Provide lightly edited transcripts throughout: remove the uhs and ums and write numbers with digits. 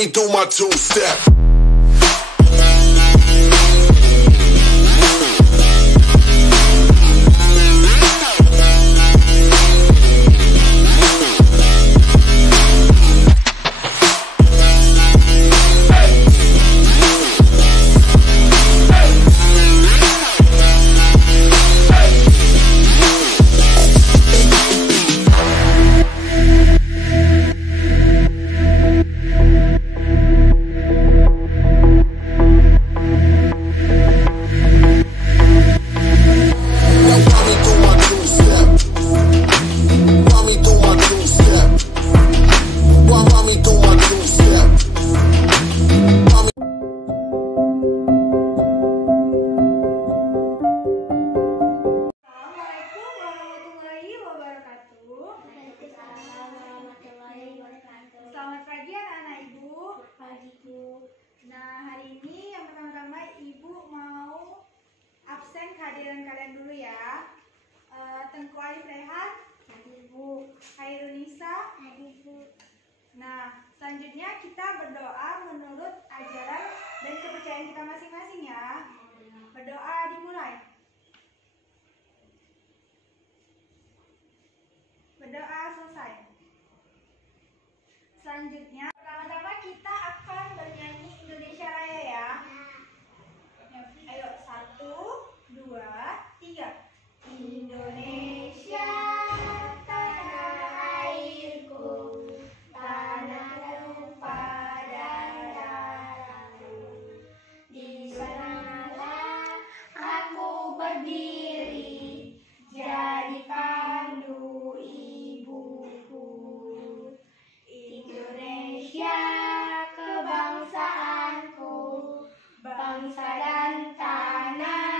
me do my two-step. Selamat pagi anak-anak Ibu. Pagi Bu. Nah, hari ini yang pertama-tama Ibu mau absen kehadiran kalian dulu ya. Tengku Alif Rehan. Hadir Bu. Hairunisa. Hadir Bu. Nah, selanjutnya kita berdoa menurut ajaran dan kepercayaan kita masing-masing ya. Berdoa dimulai. Berdoa selesai. Selanjutnya, pertama-tama kita akan bernyanyi Indonesia Raya ya. Ayo, 1, 2, 3. Indonesia, tanah airku, tanah tumpah darahku. Di sanalah aku berdiri, jadi pandu ibuku. Indonesia kebangsaanku, bangsa dan tanah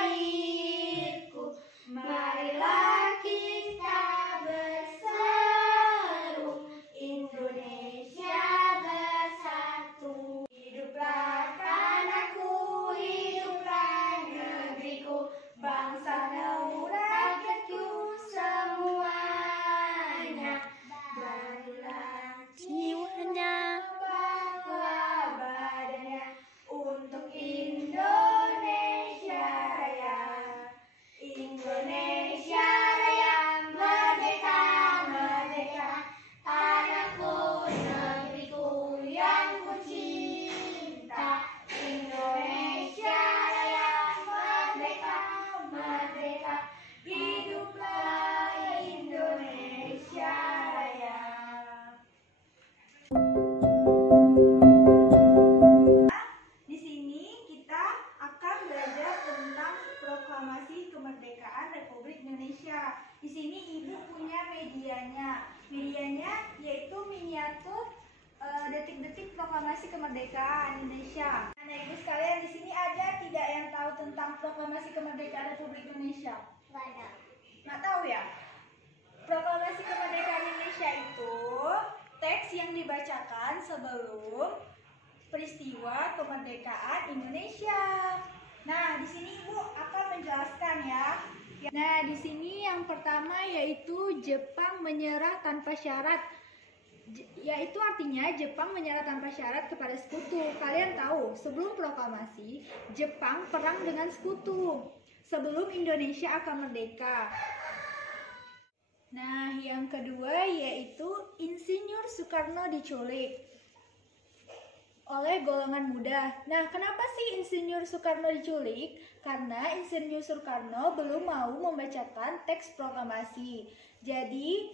airku. Marilah kita berseru, Indonesia bersatu. Hiduplah tanahku, hiduplah negeriku, bangsaku, rakyatku semuanya. Marilah jiwanya, bangga badannya untuk Indonesia Raya. Indonesia Raya, merdeka, merdeka, tanahku, negeriku yang ku cinta. Indonesia Raya, merdeka, merdeka, hiduplah Indonesia Raya. Di sini kita akan belajar tentang proklamasi kemerdekaan Republik Indonesia. Di sini Ibu punya medianya. Medianya yaitu miniatur detik-detik proklamasi kemerdekaan Indonesia. Anak Ibu sekalian, di sini ada tidak yang tahu tentang proklamasi kemerdekaan Republik Indonesia? Nggak tahu ya? Proklamasi kemerdekaan Indonesia itu teks yang dibacakan sebelum peristiwa kemerdekaan Indonesia. Nah, di sini Ibu akan menjelaskan ya. Nah, di sini yang pertama yaitu Jepang menyerah tanpa syarat. Yaitu artinya Jepang menyerah tanpa syarat kepada sekutu. Kalian tahu, sebelum proklamasi, Jepang perang dengan sekutu sebelum Indonesia akan merdeka. Nah, yang kedua yaitu Insinyur Soekarno diculik oleh golongan muda. Nah, kenapa sih Insinyur Soekarno diculik? Karena Insinyur Soekarno belum mau membacakan teks proklamasi. Jadi,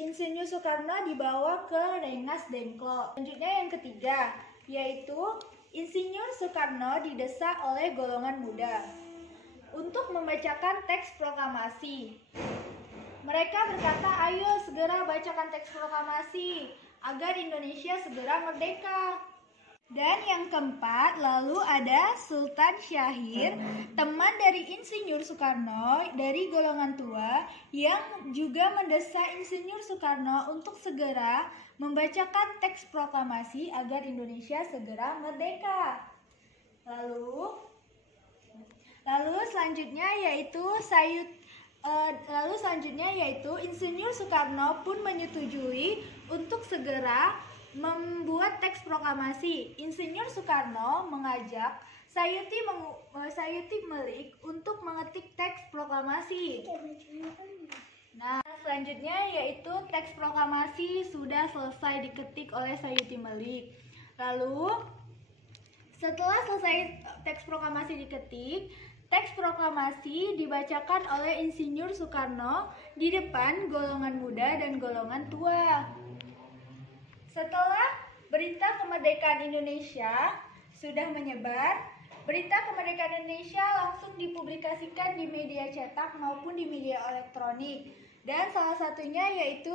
Insinyur Soekarno dibawa ke Rengas Dengklok. Selanjutnya yang ketiga, yaitu Insinyur Soekarno didesak oleh golongan muda untuk membacakan teks proklamasi. Mereka berkata, ayo segera bacakan teks proklamasi agar Indonesia segera merdeka. Dan yang keempat, lalu ada Sultan Syahir, teman dari Insinyur Soekarno dari golongan tua yang juga mendesak Insinyur Soekarno untuk segera membacakan teks proklamasi agar Indonesia segera merdeka. Lalu selanjutnya yaitu Insinyur Soekarno pun menyetujui untuk segera membuat teks proklamasi. Insinyur Soekarno mengajak Sayuti Melik untuk mengetik teks proklamasi. Nah, selanjutnya yaitu teks proklamasi sudah selesai diketik oleh Sayuti Melik. Lalu, setelah selesai teks proklamasi diketik, teks proklamasi dibacakan oleh Insinyur Soekarno di depan golongan muda dan golongan tua. Setelah berita kemerdekaan Indonesia sudah menyebar, berita kemerdekaan Indonesia langsung dipublikasikan di media cetak maupun di media elektronik. Dan salah satunya yaitu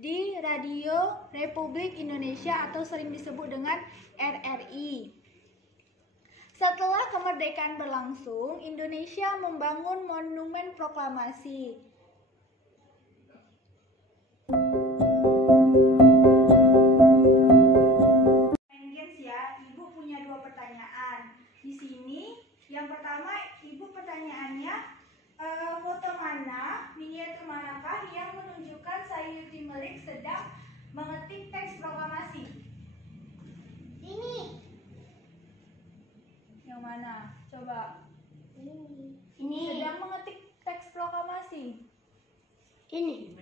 di Radio Republik Indonesia atau sering disebut dengan RRI. Setelah kemerdekaan berlangsung, Indonesia membangun monumen proklamasi. Ibu punya 2 pertanyaan. Di sini, yang pertama, Ibu pertanyaannya, foto mana, miniatur manakah yang menunjukkan Sayuti Melik sedang mengetik teks proklamasi? Ini. Yang mana? Coba. Ini. Sedang mengetik teks proklamasi. Ini.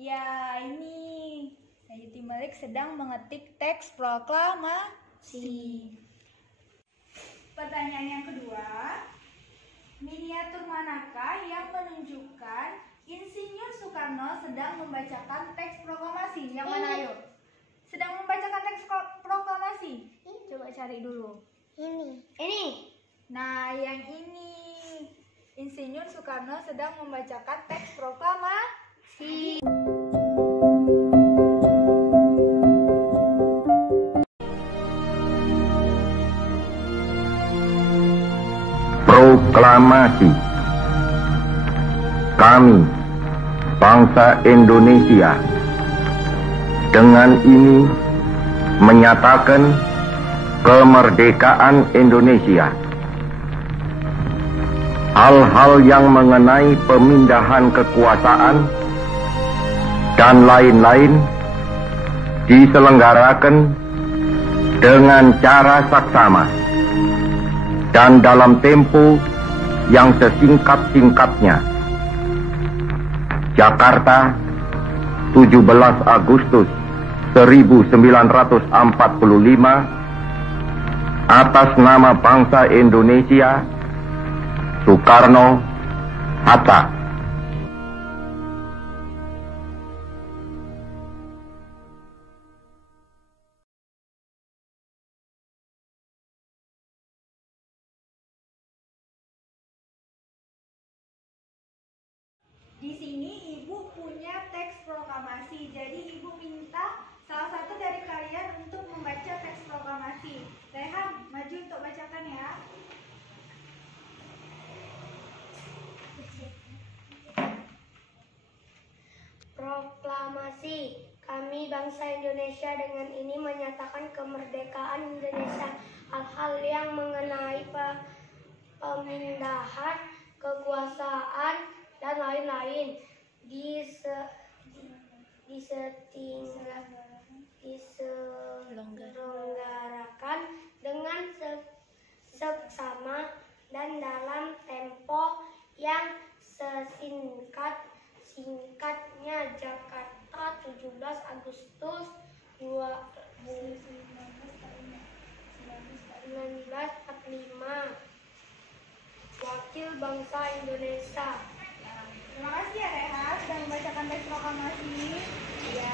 Ya, ini. Sayuti Melik sedang mengetik teks proklamasi. Pertanyaan yang kedua, miniatur manakah yang menunjukkan Insinyur Soekarno sedang membacakan teks proklamasi? Yang mana, ayo? Sedang membacakan teks proklamasi. Coba cari dulu. Ini. Nah, yang ini. Insinyur Soekarno sedang membacakan teks proklamasi. Proklamasi. Kami, bangsa Indonesia, dengan ini menyatakan kemerdekaan Indonesia. Hal-hal yang mengenai pemindahan kekuasaan dan lain-lain diselenggarakan dengan cara saksama dan dalam tempo yang sesingkat-singkatnya. Jakarta, 17 Agustus 1945, atas nama bangsa Indonesia, Soekarno, Hatta. Di sini Ibu punya teks proklamasi, jadi Ibu minta salah satu dari kalian untuk membaca teks proklamasi. Rehan, maju untuk bacakan ya. Proklamasi. Kami bangsa Indonesia dengan ini menyatakan kemerdekaan Indonesia. Hal-hal yang mengenai pemindahan kekuasaan dan lain-lain diselenggarakan dengan seksama dan dalam tempo yang sesingkat-singkatnya. Jakarta, 17 Agustus 1945. Wakil bangsa Indonesia. Terima kasih ya Rehan sudah membacakan teks proklamasi. Ya.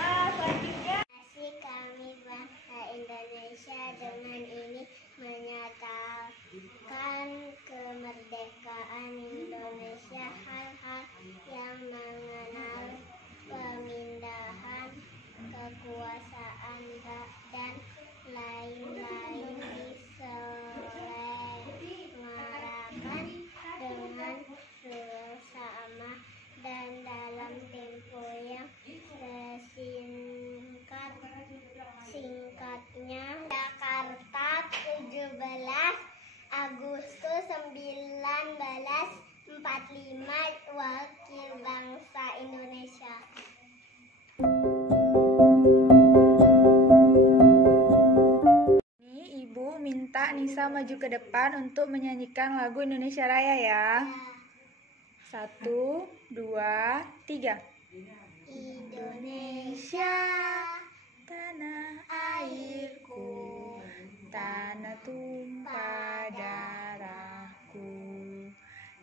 Nah, selanjutnya Kami bangsa Indonesia dengan ini menyatakan kemerdekaan Indonesia. Hal-hal yang mengenai pemindahan kekuasaan dan lain-lain diselenggarakan dengan bersama dan dalam tempo maju ke depan untuk menyanyikan lagu Indonesia Raya ya. 1, 2, 3. Indonesia, tanah airku, tanah tumpah darahku.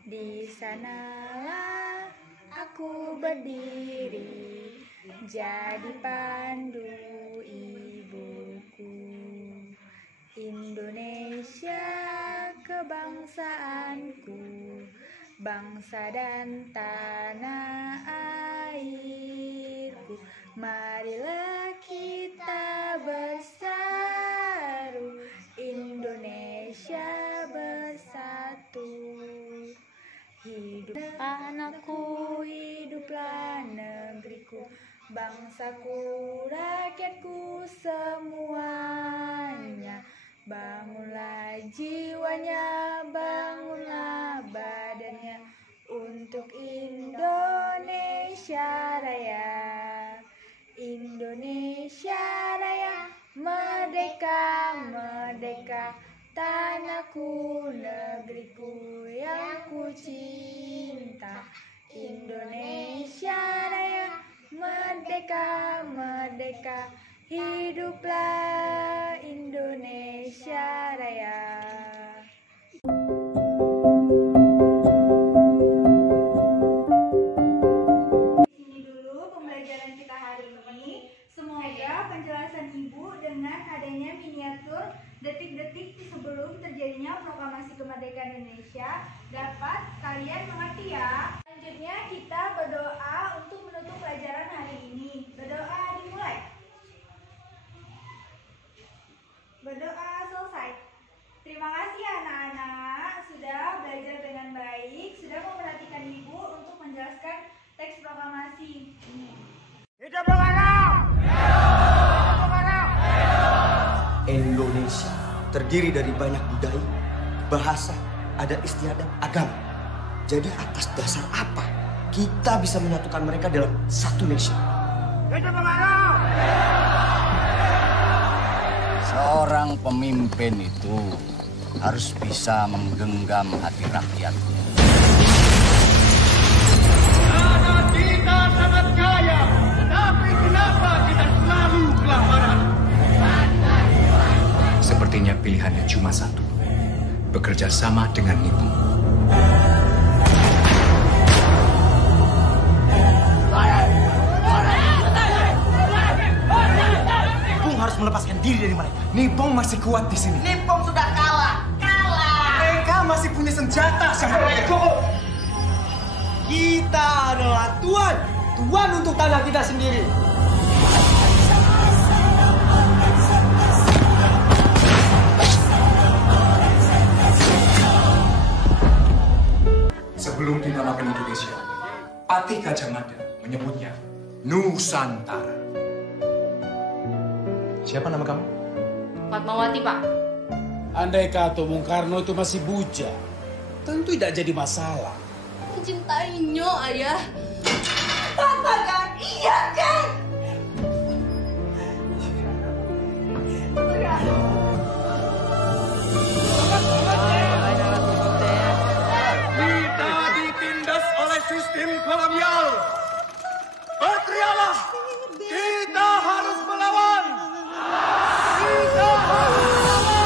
Di sanalah aku berdiri, jadi pandu ibuku. Indonesia kebangsaanku, bangsa dan tanah airku. Marilah kita bersatu, Indonesia bersatu. Hidup anakku, hiduplah negeriku, bangsaku, rakyatku semuanya. Bangunlah jiwanya, bangunlah badannya untuk Indonesia Raya. Indonesia Raya, merdeka, merdeka, tanahku, negeriku yang ku cinta. Indonesia Raya, merdeka, merdeka, hiduplah Indonesia Raya. Ini dulu pembelajaran kita hari ini. Semoga penjelasan Ibu dengan adanya miniatur detik-detik sebelum terjadinya proklamasi kemerdekaan Indonesia dapat kalian mengerti ya. Selanjutnya kita berdoa untuk menutup pelajaran hari ini. Berdoa dimulai. Berdoa selesai. Terima kasih anak-anak sudah belajar dengan baik, sudah memperhatikan Ibu untuk menjelaskan teks proklamasi ini. Hidup Bung Karno! Hidup Bung Karno! Indonesia terdiri dari banyak budaya, bahasa, adat istiadat, agama. Jadi atas dasar apa kita bisa menyatukan mereka dalam satu nation? Hidup Bung Karno! Seorang pemimpin itu harus bisa menggenggam hati rakyatnya. Karena kita sangat kaya, tapi kenapa kita selalu kelaparan? Sepertinya pilihannya cuma satu, bekerja sama dengan Nippon. Nippon harus melepaskan diri dari mereka. Nippon masih kuat di sini. Nippon sudah kalah. Mereka masih punya senjata sangat banyak. Kita adalah tuan untuk tanah kita sendiri. Sebelum dinamakan Indonesia, Patih Gajah Mada menyebutnya Nusantara. Siapa nama kamu? Fatmawati, Pak. Andai kata Bung Karno itu masih bujang, tentu tidak jadi masalah. Mencintainya, Ayah. Papa kan? Iya kan? Kita ditindas oleh sistem kolonial. Berteriaklah, kita harus melawan. Kita harus melawan.